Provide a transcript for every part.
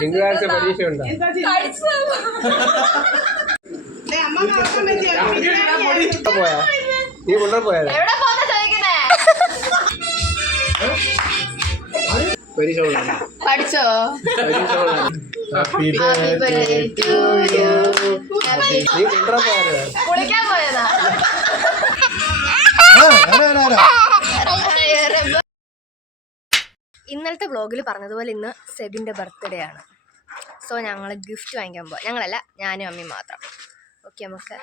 തിങ്കളാഴ്ച പരീക്ഷ ഉണ്ടോ പോയാ. നീ പോകാൻ ചോദിക്കുന്നേ? പരീക്ഷ പഠിച്ചോ? നീ കൊണ്ടുപോയാ കുളിക്കാൻ ഇന്നലത്തെ വ്ളോഗിൽ പറഞ്ഞതുപോലെ ഇന്ന് സെബിന്റെ ബർത്ത്ഡേ ആണ്. സോ ഞങ്ങൾ ഗിഫ്റ്റ് വാങ്ങിക്കാൻ പോവാം. ഞങ്ങളല്ല ഞാനും അമ്മയും മാത്രം. ഓക്കെ നമുക്ക്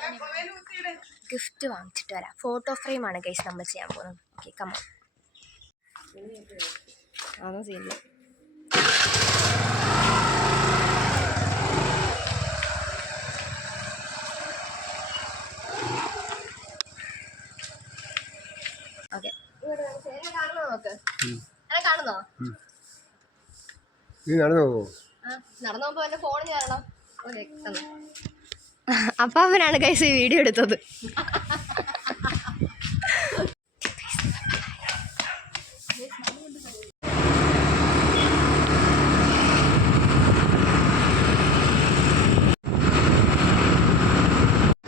ഗിഫ്റ്റ് വാങ്ങിച്ചിട്ട് വരാം. ഫോട്ടോ ഫ്രെയിമാണ് ഗൈസ് നമ്മൾ ചെയ്യാൻ പോകുന്നത്. ഓക്കെ കമ്മ അതൊന്നും ചെയ്യില്ല ഓക്കെ കാണുന്നോ നോക്ക് എന്നെ കാണുന്നോ നീ നടന്നു ആ, നടന്നു അപ്പാപ്പനാണ് കൈസ് ഈ വീഡിയോ എടുത്തത്.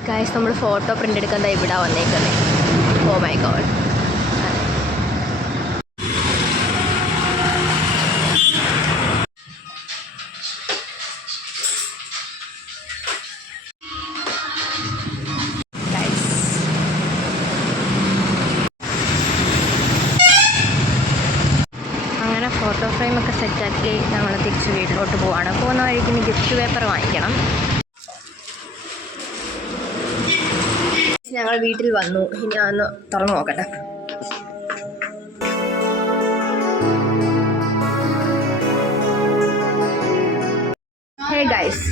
ഗൈസ് നമ്മൾ ഫോട്ടോ പ്രിന്റ് എടുക്കാൻ ഇവിടെ വന്നേക്കുന്നേ. Oh ഓ മൈ ഗോഡ് വീട്ടിൽ വന്നു. ഇനി ഒന്ന് തുറന്നു നോക്കട്ടെ. Hey guys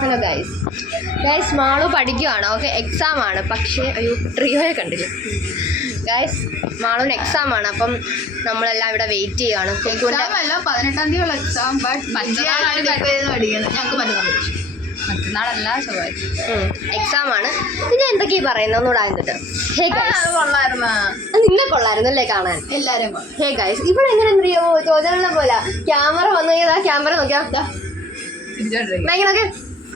hello guys guys Malu പഠിക്കുവാണ്. Okay exam ആണ്. പക്ഷേ അയ്യോ ട്രിയോയെ കണ്ടില്ല. ഗൈസ് നാളെ എക്സാം ആണ്. അപ്പം നമ്മളെല്ലാം ഇവിടെ വെയിറ്റ് ചെയ്യാണ് അല്ല പതിനെട്ടാം തീയതി എക്സാം ബട്ട് ഞങ്ങൾക്ക് മറ്റന്നാളല്ല ചൊവ്വാഴ്ച. എക്സാം ആണ്. പിന്നെ എന്തൊക്കെയാ പറയുന്നത് ഒന്നുകൂടെ ആയിട്ട് ഹേ ഗൈസ് കൊള്ളായിരുന്ന നിന്നെ കൊള്ളായിരുന്നല്ലേ കാണാൻ? എല്ലാരും ഹേ ഗൈസ് ഇവിടെ എങ്ങനെ എന്തറിയോ ചോദ്യങ്ങളെ പോലെ? ക്യാമറ വന്നു കഴിഞ്ഞാൽ ആ ക്യാമറ നോക്കിയാ. ഭയങ്കര നോക്കെ.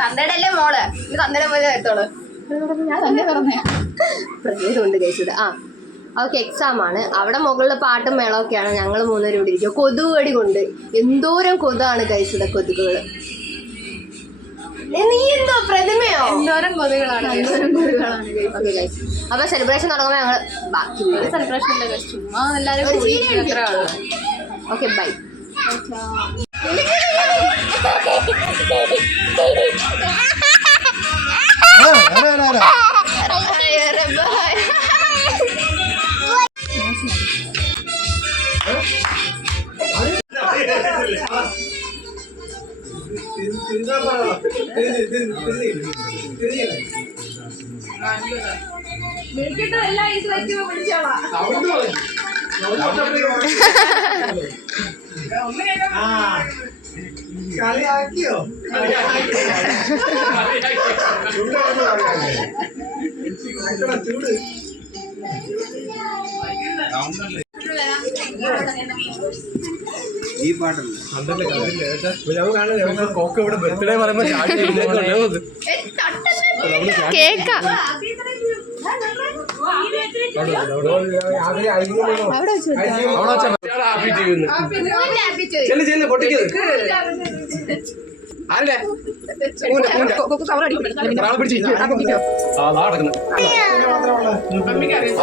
തന്തയുടെ അല്ലേ മോൾ? തന്നേടം തന്തയുടെ പോലെ എടുത്തോളൂ. ഞാൻ തന്നെ പറഞ്ഞേ പ്രത്യേകമുണ്ട് ഗൈസ് ഇത്. ആ അവർക്ക് എക്സാം ആണ്. അവിടെ മുകളിൽ പാട്ടും മേളമൊക്കെയാണ് ഞങ്ങൾ മൂന്നുപേരും ഇവിടെ ഇരിക്കുക. കൊതുകടി കൊണ്ട്. എന്തോരം കൊതാണ് കഴിച്ചത് കൊതുകുകൾ നീ എന്തോ പ്രതിമയോ? എന്തോരം കൊതുകളാണ് എന്തോരം കൊതുകളാണ് ഓക്കെ അപ്പൊ സെലിബ്രേഷൻ തുടങ്ങുമ്പോൾ ഞങ്ങൾ ബാക്കി സെലിബ്രേഷൻ ചുമ്മാ എല്ലാരും ഒരു കൂടി ചിരി അത്രേ ഉള്ളൂ ഓക്കെ ബൈ കളിയാക്കിയോ? ചൂട്. ഈ പാട്ടല്ലേ കോക്ക ഇവിടെ ബർത്ത്ഡേ പറയുമ്പോൾ ചാടി എഴുന്നേൽക്കുന്നുണ്ട്. കേക്കാം. അവിടെ അരിയുന്നു. അവിടെ വെച്ചാ മറ്റേ ഹാപ്പി ചെയ്യുന്നു ചെല്ല് ചെല്ല് പൊട്ടിക്കത് ഇരിക്ക്. ആ,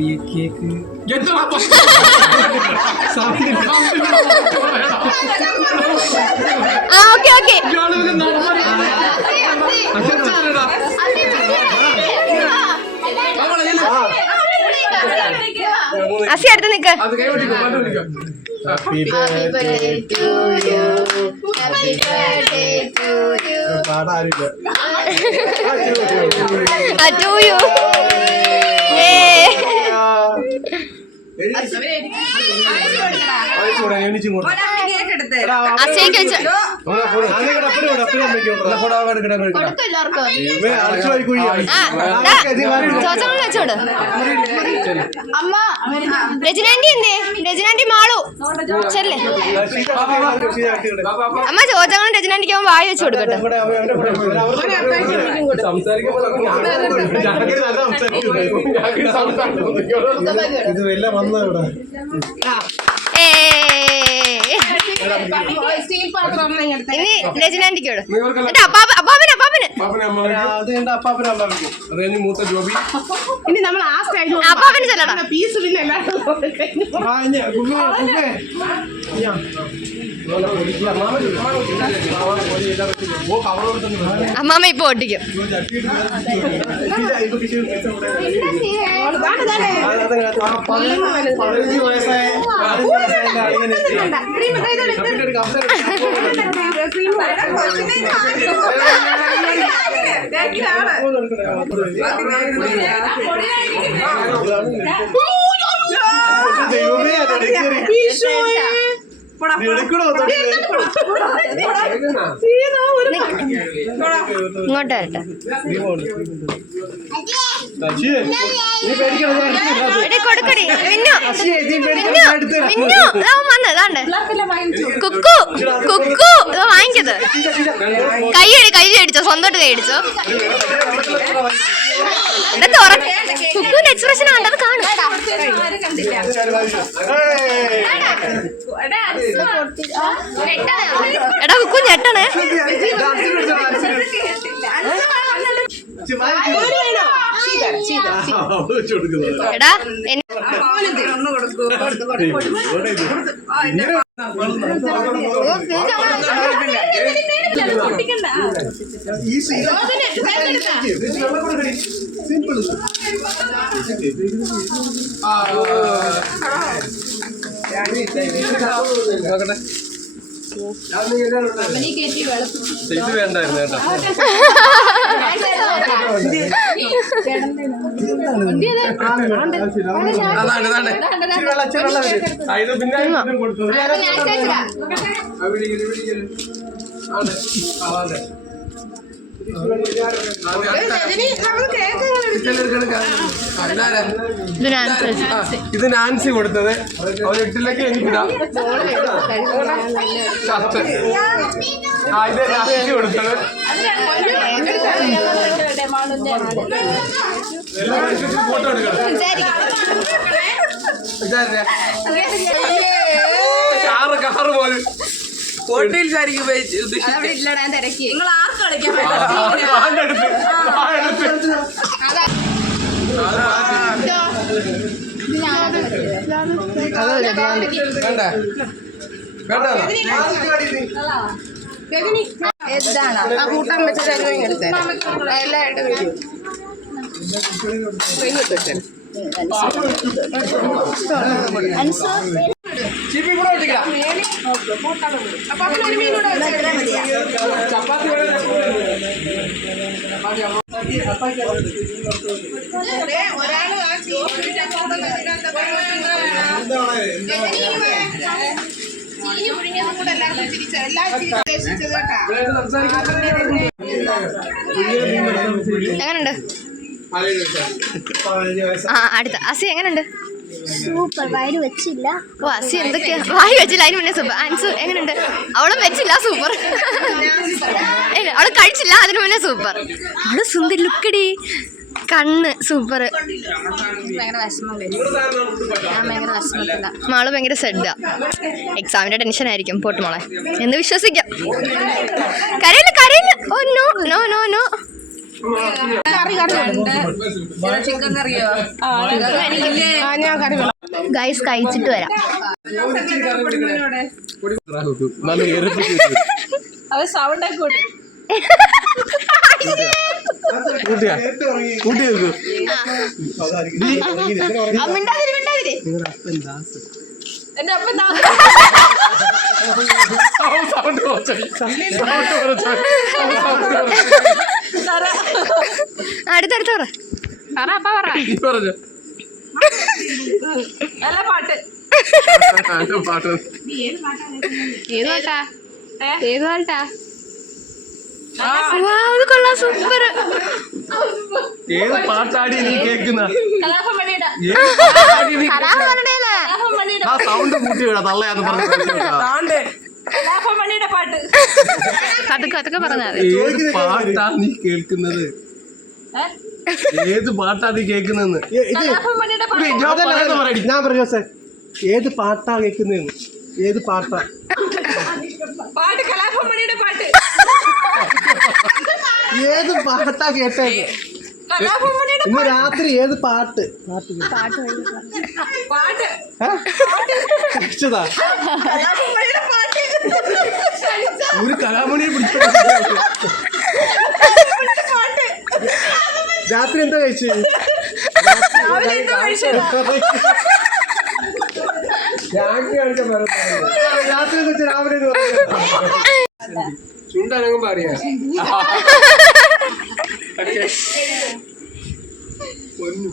ഈ കേക്ക് ആ ഓക്കെ ഓക്കെ. അസി അടുത്ത് നിക്ക്. അത് കൈ പിടിക്കും പാട്ട് അമ്മ രജനാന്റി എന്തേ രജനാന്റി മാളു. ചെല്ലേ. അമ്മ ചോച്ചങ്ങളും അവൻ വായി വെച്ച് കൊടുക്കട്ടെ. ഇത് എല്ലാം വന്ന ഇവിടെ ഏ സ്റ്റീൽ പാത്രം ഇനി അപ്പാപ്പ അപ്പാപ്പന് അപ്പാപ്പന് ഇനി നമ്മൾ ആ സ്റ്റൈൽ അപ്പാപ്പന് ചെല്ലടാ പീസ് പിന്നെ എല്ലാവരും അമ്മാമ്മ ഇപ്പൊ കപ്പിട്ട് ദൈവമേ, ഇങ്ങോട്ട് വരട്ടെ. കൊടുക്കടി. മിന്നു. മിന്നു. വന്ന് ഇതാണ്ട് കുക്കു കുക്കു. ഇതാ വാങ്ങിക്കത്. കൈ അടി കൈ അടിച്ചോ സ്വന്തമായിട്ട് കൈ അടിച്ചോ കുക്കുവിന്റെ എക്സ്പ്രഷൻ കണ്ടത് കാണും. എടാ കുക്കു ഞെട്ടണേ. എടാ എന്നെ ഇത് വേണ്ടായിരുന്നു കേട്ടോ അതാണ്. അതാണ്. പിന്നെ കൊടുത്തു ഇത് നാൻസി കൊടുത്തത് അവൻ എട്ടിലേക്ക് എനിക്കിടാം. ആ ഇത് നാൻസി കൊടുത്തത് എല്ലാവരും ഫോട്ടോ എടുക്കണം? കാറ് കാറ് പോലെ ഹോട്ടൽസായിരിക്കും ഇല്ലടാ തിരക്കി നിങ്ങൾ ആർക്ക് കളിക്കാൻ ഏതാണ് ആ കൂട്ടാൻ വെച്ചിട്ട് അനുഭവം എടുത്തേ എല്ലായിട്ട് വരും ചിപ്പി കൂടെ ഒട്ടിക്കാം ചപ്പാത്തി ഒരാൾ ആ ചീനി ചപ്പാത്തി ചീനി പുഴുങ്ങിയതും കൂടെ എല്ലാവർക്കും തിരിച്ച എല്ലാ ചീനി ഉദ്ദേശിച്ചത് കേട്ടാ. എങ്ങനുണ്ട്? ആ അടുത്ത. അസി എങ്ങനുണ്ട്? സൂപ്പർ വയറ് വെച്ചില്ല. ഓ അസി എന്തൊക്കെയാ? വായി വെച്ചില്ല അതിന് മുന്നേ സൂപ്പർ അൻസു എങ്ങനെയുണ്ട് അവളും വെച്ചില്ല സൂപ്പർ അവൾ കഴിച്ചില്ല അതിന് മുന്നേ സൂപ്പർ അവൾ സുന്ദരി ലുക്കടി. കണ്ണ് സൂപ്പർ മാൾ ഭയങ്കര സെഡ എക്സാമിന്റെ ടെൻഷൻ ആയിരിക്കും. പോട്ട് മോളെ. എന്ന് വിശ്വസിക്കാം. കരയില്ല കരയില്ല. ഓ no no no no chicken കറിയോ ആ ഞാൻ കറി ഗൈസ് കഴിച്ചിട്ട് വരാം. അത് സൗണ്ട് ഒക്കെ കൂട്ടി കൂട്ടിയാ കൂട്ടി വെക്കൂ മിണ്ടാതിരി മിണ്ടാതിരി. എന്റെ അപ്പം സൗണ്ട് സൗണ്ട് കുറച്ചു. അടുത്തടുത്ത് പറ. പറഞ്ഞു. നല്ല പാട്ട്. പാട്ട് ഏത് പാട്ടാ ഏത് പാട്ടാ? വാ അത് കൊള്ളാം സൂപ്പർ. ഏത് പാട്ടാടി നീ കേക്കുന്ന കലാഭമണിയുടെ ഏത് പാട്ടാടി നീ കലാഭമണിയുടെ ആ സൗണ്ട് കൂട്ടി വിടാ തള്ളയാന്ന്. പറഞ്ഞു പാട്ട്. അതൊക്കെ അതൊക്കെ പറഞ്ഞാൽ ഏത് പാട്ടാ നീ കേൾക്കുന്നത്? ഏത് പാട്ടാ നീ കേൾക്കുന്നതെന്ന്? ഞാൻ പറഞ്ഞു സാർ. ഏത് പാട്ടാ കേൾക്കുന്നതെന്ന്? ഏത് പാട്ടാ? പാട്ട് കലാഭമണിയുടെ പാട്ട്. ഏത് പാട്ടാ കേട്ടത്? ഇന്ന് രാത്രി ഏത് പാട്ട്? പാട്ട് പാട്ട് പാട്ട്. ഒരു കലാമണിയെ പിടിച്ചു രാത്രി എന്താ കഴിച്ചത് രാവിലെ എന്തോ കഴിച്ചത് രാത്രി രാവിലെ എന്ന് പറഞ്ഞു ചുണ്ടനങ്ങുമ്പോ അറിയാം. പൊന്നു.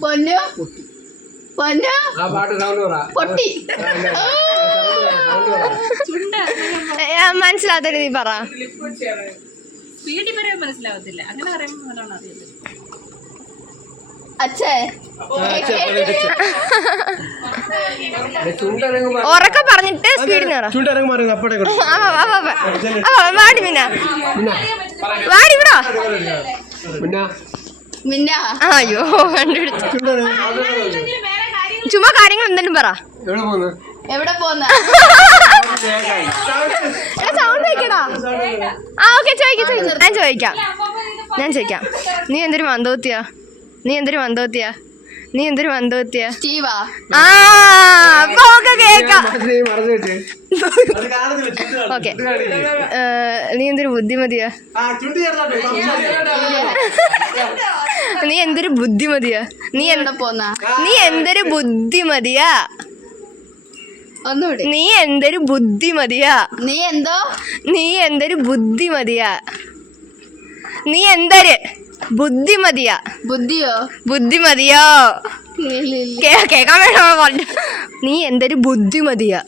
പൊന്നു? ആ പാട്ട് സൗണ്ട് പറ. പൊട്ടി. മനസ്സിലാത്ത രീതി പറ മനസ്സിലാവത്തില്ല അങ്ങനെ പറയുമ്പോൾ നല്ലോണം അറിയത്തില്ല ഉറക്കെ പറഞ്ഞിട്ട് സ്പീഡിന് വാടി മിന്ന വാടി ഇവിടോ അയ്യോ കണ്ടുപിടിച്ചു ചുമ്മാ കാര്യങ്ങൾ എന്തെങ്കിലും പറ. എവിടെ പോന്ന്? എവിടെ പോന്ന? സൗണ്ട് വെക്കടാ ആ ഓക്കെ ചോദിക്കാം ചോദിക്കാം. ഞാൻ ചോദിക്കാം. ഞാൻ ചോദിക്കാം. നീ എന്തൊരു മന്ദോത്തിയാ നീ എന്തൊരു മന്ദോത്തിയാ നീ എന്തൊരു മന്ദോത്തിയാ സ്റ്റീവാ ആ അപ്പൊ കേക്കാം ഓക്കെ നീ എന്തൊരു ബുദ്ധിമതിയാ നീ എന്തൊരു ബുദ്ധിമതിയാ നീ എന്താ പോന്ന നീ എന്തൊരു ബുദ്ധിമതിയാ നീ എന്തൊരു ബുദ്ധിമതിയാ നീ എന്തോ നീ എന്തൊരു ബുദ്ധിമതിയാ നീ എന്തൊരു ബുദ്ധിമതിയാ. ബുദ്ധിയോ? ബുദ്ധിമതിയോ? കേക്കാൻ വേണോ പറഞ്ഞു. നീ എന്തൊരു ബുദ്ധിമതിയാ.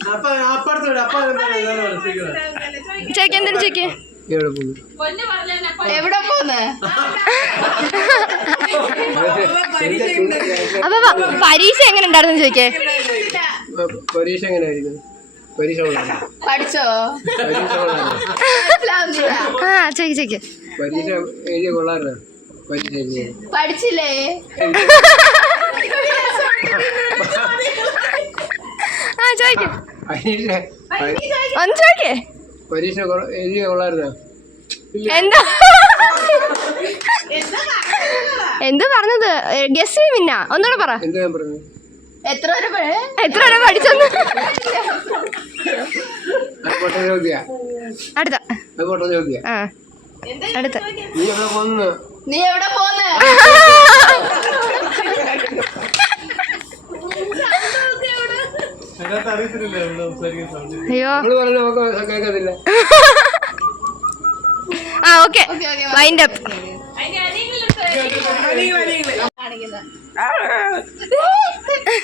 ചോദിക്കാം എന്തൊരു ചോദിക്കേ എവിടെ പോന്ന്? പൊന്നു പറഞ്ഞ എവിടെ പോന്ന്? അപ്പൊ പരീക്ഷ എങ്ങനെ ഉണ്ടായിരുന്നു ചോദിക്കേ പരീക്ഷ എങ്ങനെയായിരുന്നു പഠിച്ചോ? ആ ചോദിക്ക ചോദിക്ക പരീക്ഷ എഴുതിയ കൊള്ളാറുണ്ടോ പഠിച്ചില്ലേ? ആ ചോദിക്കേ. ഒന്ന് ചോദിക്കേ. പരീക്ഷ എഴുതിയ കൊള്ളായിരുന്നോ? എന്താ? എന്താ പറഞ്ഞത്? ഗസ് ചെയ്യും പിന്നെ ഒന്നുകൂടെ പറ. എത്ര വരെ എത്ര വരെ പഠിച്ചെന്ന്? അടുത്ത. അടുത്ത. നീ എവിടെ പോന്നു? അയ്യോ. ആ ഓക്കെ. വൈൻഡ് അപ്പ് അതിന്റെ അടിയിലെടുത്ത്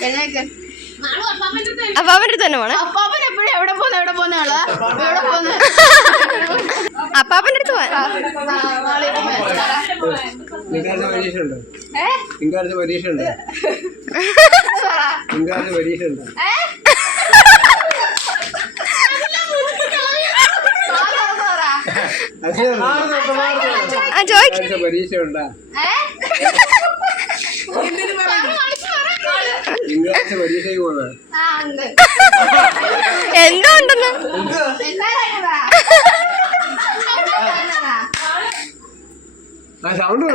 എഴുന്നേക്ക് അപ്പൊ അവന്റെ അടുത്ത് തന്നെ പോണേ. അപ്പാപ്പൻ എപ്പോഴും എവിടെ പോന്നെ എവിടെ പോന്നെ ആളാ? എവിടെ പോന്ന്? അപ്പാപ്പന്റെ അടുത്ത് തിങ്കളാഴ്ച പരീക്ഷ ഉണ്ട് പരീക്ഷ ഉണ്ട് പരീക്ഷ ഉണ്ടോ തിങ്കളാഴ്ച പരീക്ഷയ്ക്ക് പോന്നാ എന്തോ ഉണ്ടെന്ന് ആ സൗണ്ട്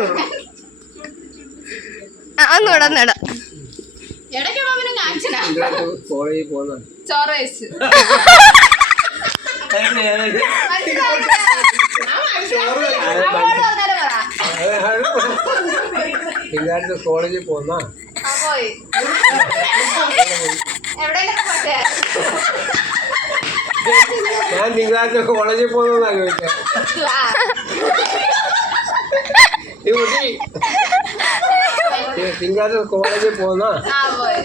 ഒന്നുകൂടെ ഒന്നുകൂടെ കോളേജിൽ പോന്നാ ചോറേസ് കോളേജിൽ പോന്നാ പോയി. എവിടെയൊക്കെ പോട്ടെ. ഞാൻ തിങ്കളാഴ്ച കോളേജിൽ പോകുന്നതാണ് ചോദിച്ചത് കുട്ടി തി- തിങ്കളാഴ്ച കോളേജിൽ പോയി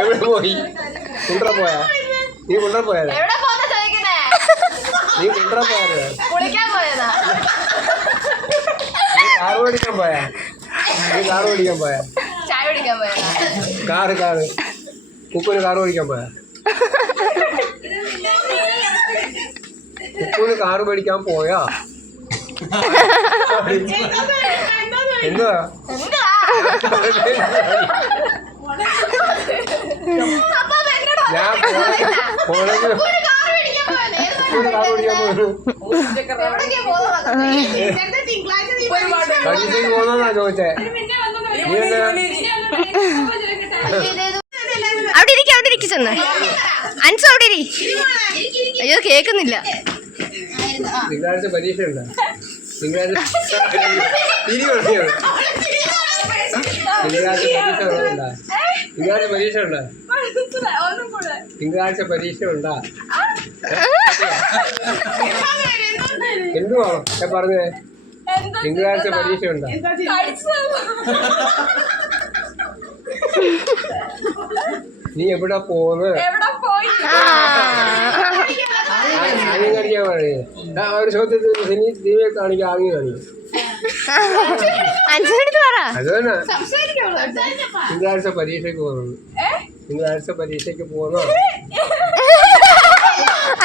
എവിടെ പോയി? കുണ്ടറ പോയാ? നീ കുണ്ടറ പോയാ? പോന്ന നീ കുണ്ടറ പോയാ? നീ കാറ് ഓടിക്കാൻ പോയാ? നീ കാറ് ഓടിക്കാൻ പോയാ? Car car. ഉപ്പിന് കാറ് ഓടിക്കാൻ പോയാ? ഉപ്പിന് കാറ് മേടിക്കാൻ പോയാ? എന്താ അവിടെ ഇരിക്കും അവിടെ ഇരിക്കും ചെന്ന്. അൻസു അവിടെ ഇരി. അയ്യോ ഉണ്ടോ തിങ്കളാഴ്ച പരീക്ഷ ഉണ്ടോ? തിങ്കളാഴ്ച പരീക്ഷ ഉണ്ടാ? എന്തുവാ ഞാൻ പറഞ്ഞേ. തിങ്കളാഴ്ച പരീക്ഷ ഉണ്ടാ? നീ എവിടെ പോന്ന്? എവിടെ പോയി? ആംഗ്യം കാണിക്കാൻ പറയുന്നത് ആ ഒരു ചോദ്യത്തിൽ ശനി ദീപയെ കാണിക്കാൻ ആംഗ്യം കാണിക്കും അൻസുവിനടുത്ത് പറ. അത് തന്നെ തിങ്കളാഴ്ച പരീക്ഷയ്ക്ക് പോകുന്നു തിങ്കളാഴ്ച പരീക്ഷയ്ക്ക് പോകുന്നോ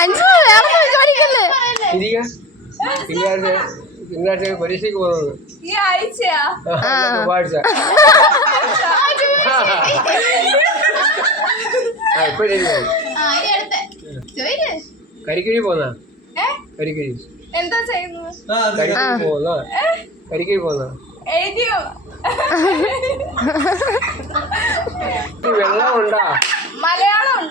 അൻസു വേറെ ചോദിക്കല്ലേ ഇരിക്ക. തിങ്കളാഴ്ച തിങ്കളാഴ്ച പരീക്ഷയ്ക്ക് പോകുന്നത് ഈ ആഴ്ചയാ ആ, ചൊവ്വാഴ്ച ആ ഇപ്പൊ ശരിയായി ആ ഇനി അടുത്ത. ചോദിക്ക് കരിക്കിഴി പോന്നാ? കരിക്കിഴി. എന്താ ചെയ്യുന്നത്? കരിക്കിഴി പോന്നാ? കരിക്കിഴി പോന്നാ? എഴുതിയോ? ഈ വെള്ളം ഉണ്ടാ? മലയാളം.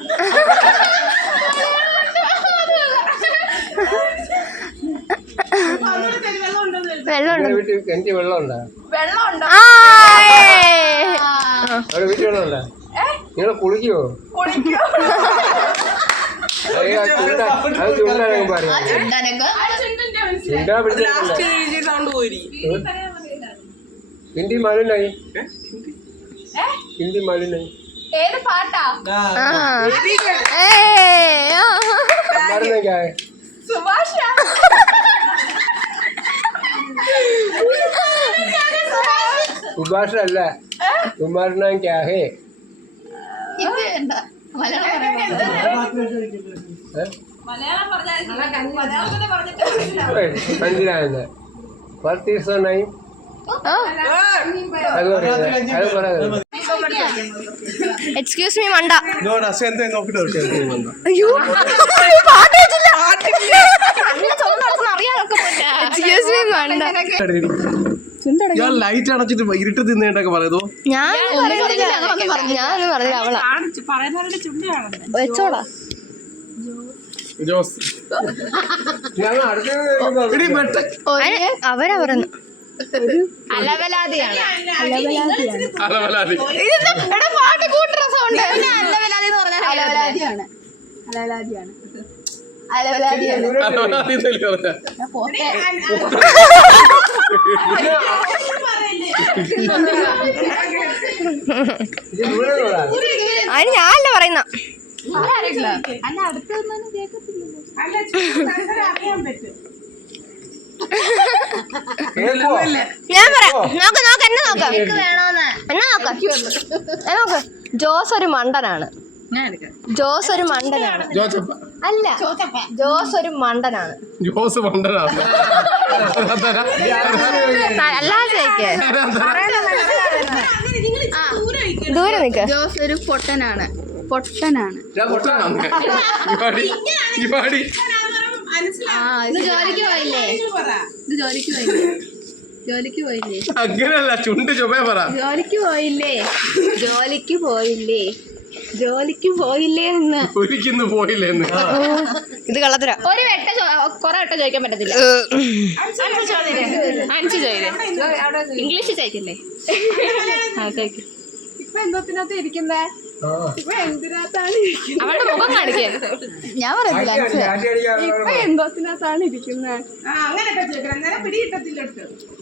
വെള്ളമുണ്ട്. നിങ്ങളുടെ വീട്ടിൽ കിണറ്റി നിങ്ങൾ ഉണ്ടാ വെള്ളം ഹിന്ദി മാലിനായി ഹിന്ദി മാലിനായി ഏത് പാട്ടാ ആ ഏയ് ആ. मरने क्या है സുഭാഷ सुभाष अल्ला तुम्हारा नाम क्या है എക്സ്ക്യൂസ് മീ മണ്ട. അയ്യോ പാട്ട് എക്സ്ക്യൂസ് മീ മണ്ട. ഞാൻ ലൈറ്റ് അടച്ചിട്ട് ഇരുട്ട് തിന്നേണ്ടൊക്കെ പറയുന്നു ഞാൻ പറഞ്ഞില്ല ഞാൻ പറഞ്ഞില്ല. അവളാ. വെച്ചോടാ ജോസ് ഞാൻ അടുത്ത എടി വെട്ട അതിന് അവരാ എടാ പാട്ട് കൂട്ടുന്ന സൗണ്ട് അലവലാതി എന്ന് പറഞ്ഞാൽ അലവലാതിയാണ്. അലവലാതിയാണ്. പറഞ്ഞെ? അതിന് ഞാനല്ല പറയുന്ന. അല്ല അടുത്ത് കേൾക്കത്തില്ലല്ലോ. ഞാൻ പറയാം. നോക്ക് നോക്ക് എന്നെ നോക്ക്. എന്നെ നോക്ക്. നോക്ക്. ജോസ് ഒരു മണ്ടനാണ്. ജോസ് ഒരു മണ്ടനാണ്. അല്ല. ജോസ് ഒരു മണ്ടനാണ്. ജോസ് മണ്ടനാണ്. അല്ലാതെ ദൂരെ നിക്ക്. ജോസ് ഒരു പൊട്ടനാണ്. പൊട്ടനാണ്. ഇവാടി ഇവാടി ആ ഇത് ജോലിക്ക് പോയില്ലേ? ഇത് ജോലിക്ക് പോയില്ലേ? ജോലിക്ക് പോയില്ലേ? അങ്ങനെയല്ല ചുണ്ട് ചുമ പറ. ജോലിക്ക് പോയില്ലേ? ജോലിക്ക് പോയില്ലേ? ജോലിക്ക് പോയില്ലേ എന്ന്. ഒരിക്കുന്നു പോയില്ലെന്ന് ഇത് കള്ളത്തര. ഒരു വെട്ട കൊറേ വെട്ട ചോദിക്കാൻ പറ്റത്തില്ല. അഞ്ച് ചോദിച്ചേ ഇംഗ്ലീഷ് ചോദിക്കില്ലേ? ആ ചോദിക്കും. ഇപ്പൊ എന്തോത്തിനകത്ത് ഇരിക്കുന്നേ? അവളുടെ മുഖം കാണിക്കേ. ഞാൻ പറയത്തില്ല ഇപ്പൊ എന്തോത്തിനകത്താണ് ഇരിക്കുന്നത്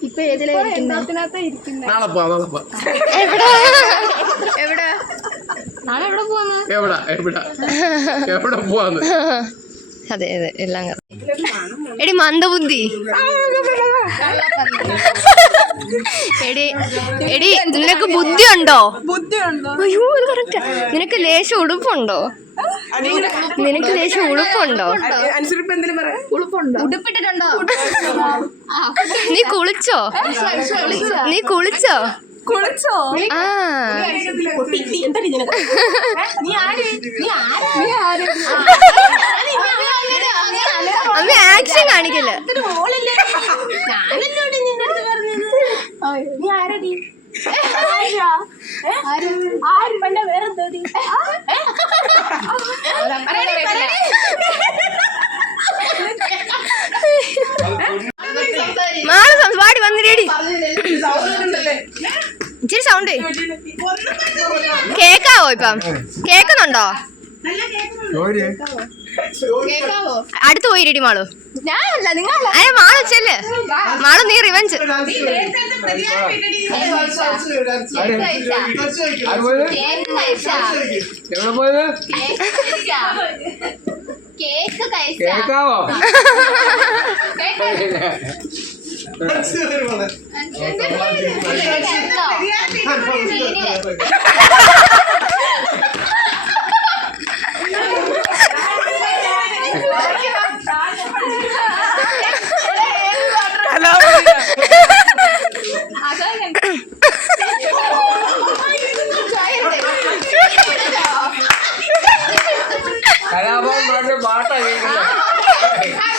ഇപ്പൊ ഏതിലാ എന്തോത്തിനകത്താ ഇരിക്കുന്നത് എവിടെ? എവിടെ? നാളെ എവിടെ പോവാന്ന്? എവിടെ എവിടെ? എവിടെ പോവാന്ന്? അതെ അതെ എല്ലാം എടി മന്ദബുദ്ധി. എടി എടി നിനക്ക് ബുദ്ധി ഉണ്ടോ ബുദ്ധിയുണ്ടോ അയ്യോ അത് കറക്റ്റ് നിനക്ക് ലേശം ഉടുപ്പുണ്ടോ നിനക്ക് ലേശം ഉടുപ്പുണ്ടോ ഉടുപ്പിട്ടിട്ടുണ്ടോ നീ കുളിച്ചോ നീ കുളിച്ചോ കുളിച്ചോ ആ എന്താടി നിനക്ക് നീ ആര് നീ ആര് നീ ആര് അമ്മ ആക്ഷൻ കാണിക്കല്ല ഞാനല്ലോടി നിന്റെ അടുത്ത് പറഞ്ഞത് നീ ആരടി ആര് പണ്ട വേറെ മാൾ പാടി വന്നിരേടി. ഇച്ചിരി സൗണ്ട് കേക്കാവോ ഇപ്പം? കേക്കുന്നുണ്ടോ? കേക്കാവോ അടുത്ത് പോയിരടി മാളു. ഞാനല്ല നിങ്ങളല്ല അയ്യ മാളു ചെല്ല് മാളു നീ റിവഞ്ച് കേക്ക് കേക്കാവോ കലാഭവൻ പാട്ട് കേൾക്കുന്നത്